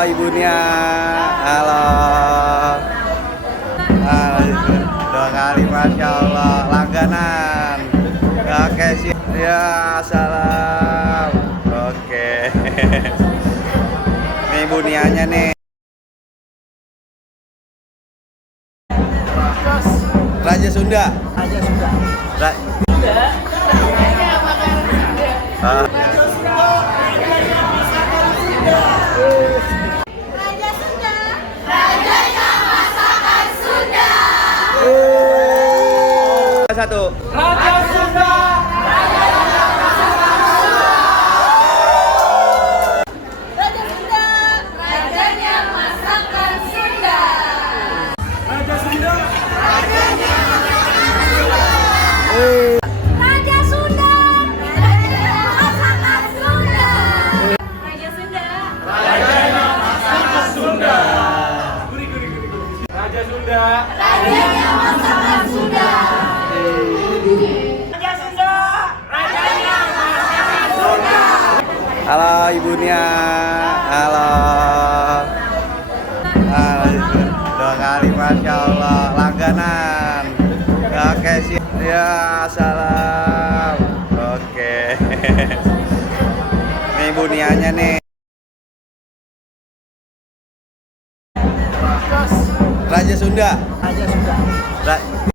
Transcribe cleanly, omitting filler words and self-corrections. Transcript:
Ibu Nia, halo. Dua kali, masya Allah, langganan. Oke, sih. Ya, salam. Oke. Nih Ibu Nianya nih. Raja Sunda. Raja Sunda. Ah. Raja Sunda, rajanya masakan Sunda. Satu. Raja Sunda. Raja Sunda, rajanya masakan Sunda. Raja Sunda. Raja Sunda, rajanya masakan Sunda. Raja Sunda, Rajanya masakan Sunda. Raja Sunda. rajanya masakan Sunda. Raja Sunda. Rajanya masakan Sunda. Halo Ibu Nia, halo. Dua kali, masya Allah, langganan. Oke, sih. Ya, salam. Oke. Nih Ibu Nianya nih. Raja Sunda. Raja Sunda.